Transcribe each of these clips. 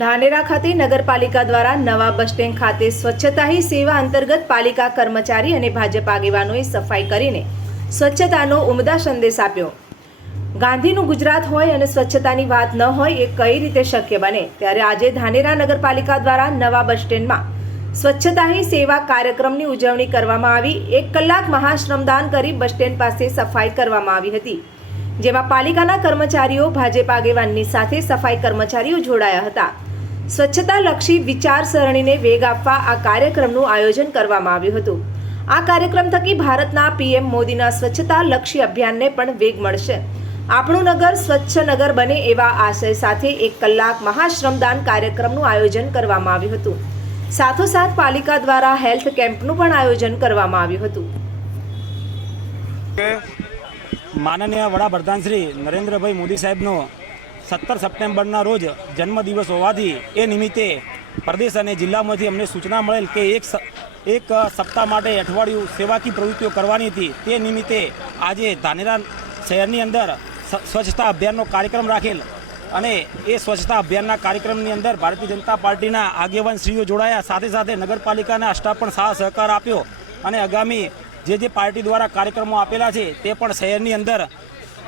ધાનેરા ખાતે નગરપાલિકા દ્વારા નવા બસ સ્ટેન્ડ ખાતે સ્વચ્છતા હી સેવા અંતર્ગત પાલિકા કર્મચારી અને ભાજપ આગેવાનોએ સફાઈ કરીને સ્વચ્છતાનો ઉમદા સંદેશ આપ્યો. ગાંધીનું ગુજરાત હોય અને સ્વચ્છતાની વાત ન હોય એ કઈ રીતે શક્ય બને? ત્યારે આજે ધાનેરા નગરપાલિકા દ્વારા નવા બસ સ્ટેન્ડમાં સ્વચ્છતા હી સેવા કાર્યક્રમની ઉજવણી કરવામાં આવી. એક કલાક મહાશ્રમદાન કરી બસ સ્ટેન્ડ પાસે સફાઈ કરવામાં આવી હતી. જેમાં પાલિકાના કર્મચારીઓ, ભાજપ આગેવાનની સાથે સફાઈ કર્મચારીઓ જોડાયા હતા. સ્વચ્છતાલક્ષી વિચારસરણીને વેગ આપવા આ કાર્યક્રમનું આયોજન કરવામાં આવ્યું હતું. આ કાર્યક્રમ થકી ભારતના પીએમ મોદીના સ્વચ્છતા લક્ષી અભિયાનને પણ વેગ મળશે. આપણું નગર સ્વચ્છ નગર બને એવા આશય સાથે એક કલાક મહાશ્રમદાન કાર્યક્રમનું આયોજન કરવામાં આવ્યું હતું. સાથોસાથ પાલિકા દ્વારા હેલ્થ કેમ્પનું પણ આયોજન કરવામાં આવ્યું હતું. માનનીય વડાપ્રધાન શ્રી નરેન્દ્રભાઈ મોદી સાહેબનો સત્તર સપ્ટેમ્બરના રોજ જન્મદિવસ હોવાથી એ નિમિત્તે પ્રદેશ અને જિલ્લામાંથી અમને સૂચના મળેલ કે એક એક સપ્તાહ માટે અઠવાડિયું સેવાકી પ્રવૃત્તિઓ કરવાની હતી. તે નિમિત્તે આજે ધાનેરા શહેરની અંદર સ્વચ્છતા અભિયાનનો કાર્યક્રમ રાખેલ અને એ સ્વચ્છતા અભિયાનના કાર્યક્રમની અંદર ભારતીય જનતા પાર્ટીના આગેવાનશ્રીઓ જોડાયા. સાથે સાથે નગરપાલિકાના સ્ટાફ પણ સાથ સહકાર આપ્યો અને આગામી જે જે પાર્ટી દ્વારા કાર્યક્રમો આપેલા છે તે પણ શહેરની અંદર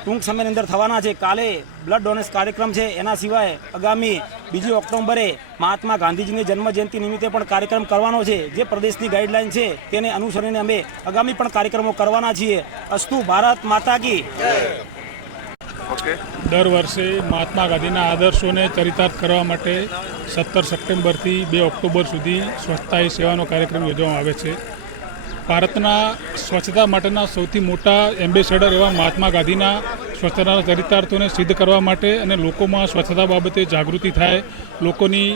ટૂંક સમયની અંદર થવાના છે. કાલે બ્લડ ડોનેસ કાર્યક્રમ છે. એના સિવાય આગામી બીજી ઓક્ટોબરે મહાત્મા ગાંધીજીની જન્મજયંતિ નિમિત્તે પણ કાર્યક્રમ કરવાનો છે. જે પ્રદેશની ગાઈડલાઈન છે તેને અનુસરીને અમે આગામી પણ કાર્યક્રમો કરવાના છીએ. અસ્તુ ભારત માતા કી. દર વર્ષે મહાત્મા ગાંધીના આદર્શોને ચરિતાર્થ કરવા માટે સત્તર સપ્ટેમ્બરથી બે ઓક્ટોબર સુધી સ્વચ્છતા સેવાનો કાર્યક્રમ યોજવામાં આવે છે. ભારતના સ્વચ્છતા માટેના સૌથી મોટા એમ્બેસેડર એવા મહાત્મા ગાંધીના સ્વચ્છતાના ચરિતાર્થોને સિદ્ધ કરવા માટે અને લોકોમાં સ્વચ્છતા બાબતે જાગૃતિ થાય, લોકોની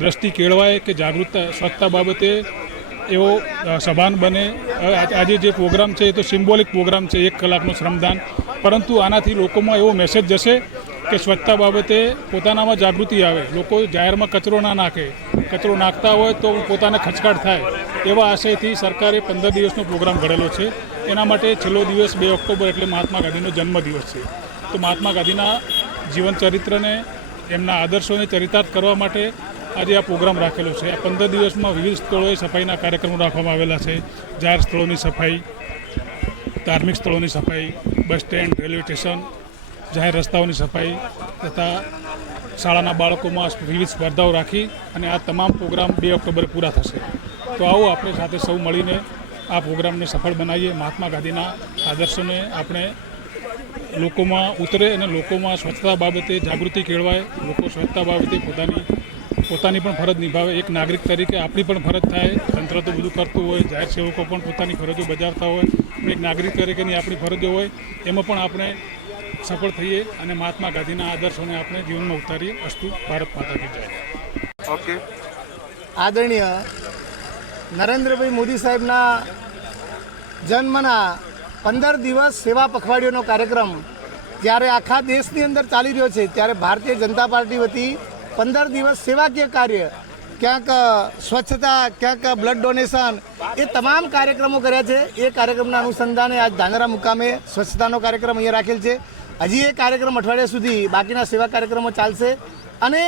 દ્રષ્ટિ કેળવાય કે જાગૃત, સ્વચ્છતા બાબતે એવો સભાન બને. આજે જે પ્રોગ્રામ છે એ તો સિમ્બોલિક પ્રોગ્રામ છે, એક કલાકનું શ્રમદાન. પરંતુ આનાથી લોકોમાં એવો મેસેજ જશે કે સ્વચ્છતા બાબતે પોતાનામાં જાગૃતિ આવે, લોકો જાહેરમાં કચરો ના નાખે કચરો નાખતા હોય તો પોતાને ખચકાટ થાય એવા આશયથી સરકારે પંદર દિવસનો પ્રોગ્રામ ઘડેલો છે. એના માટે છેલ્લો દિવસ બે ઓક્ટોબર એટલે મહાત્મા ગાંધીનો જન્મદિવસ છે. તો મહાત્મા ગાંધીના જીવન ચરિત્રને એમના આદર્શોને ચરિતાર્થ કરવા માટે આજે આ પ્રોગ્રામ રાખેલો છે. આ પંદર દિવસમાં વિવિધ સ્થળોએ સફાઈના કાર્યક્રમો રાખવામાં આવેલા છે. જાહેર સ્થળોની સફાઈ, ધાર્મિક સ્થળોની સફાઈ, બસ સ્ટેન્ડ, રેલવે સ્ટેશન, જાહેર રસ્તાઓની સફાઈ તથા શાળાના બાળકોમાં વિવિધ સ્પર્ધાઓ રાખી અને આ તમામ પ્રોગ્રામ બે ઓક્ટોબરે પૂરા થશે. તો આવો આપણે સાથે સૌ મળીને આ પ્રોગ્રામને સફળ બનાવીએ. મહાત્મા ગાંધીના આદર્શોને આપણે લોકોમાં ઉતરે અને લોકોમાં સ્વચ્છતા બાબતે જાગૃતિ કેળવાય. લોકો સ્વચ્છતા બાબતે પોતાની પોતાની પણ ફરજ નિભાવે. એક નાગરિક તરીકે આપણી પણ ફરજ થાય. તંત્ર તો બધું કરતું હોય. જાહેર સેવકો પણ પોતાની ફરજો બજાવતા હોય. એક નાગરિક તરીકેની આપણી ફરજો હોય. એમાં પણ આપણે સફળ થઈએ અને મહાત્મા ગાંધીના આદર્શોને આપણે જીવનમાં ઉતારીએ. અસ્તુ ભારત માતા કી જય. ઓકે. આદરણીય નરેન્દ્રભાઈ મોદી સાહેબના જન્મના પંદર દિવસ સેવા પખવાડિયોનો કાર્યક્રમ જ્યારે આખા દેશની અંદર ચાલી રહ્યો છે ત્યારે ભારતીય જનતા પાર્ટી વતી પંદર દિવસ સેવાકીય કાર્ય ક્યાંક સ્વચ્છતા ક્યાંક બ્લડ ડોનેશન એ તમામ કાર્યક્રમો કર્યા છે. એ કાર્યક્રમના અનુસંધાને આજ ધાંગરા મુકામે સ્વચ્છતાનો કાર્યક્રમ અહીંયા રાખેલ છે. હજી એ કાર્યક્રમ અઠવાડિયા સુધી બાકીના સેવા કાર્યક્રમો ચાલશે અને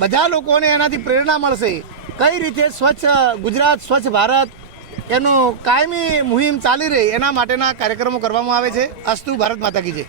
બધા લોકોને એનાથી પ્રેરણા મળશે કઈ રીતે સ્વચ્છ ગુજરાત, સ્વચ્છ ભારત એનું કાયમી મુહિમ ચાલી રહી એના માટેના કાર્યક્રમો કરવામાં આવે છે. અસ્તુ ભારત માતા કી જય.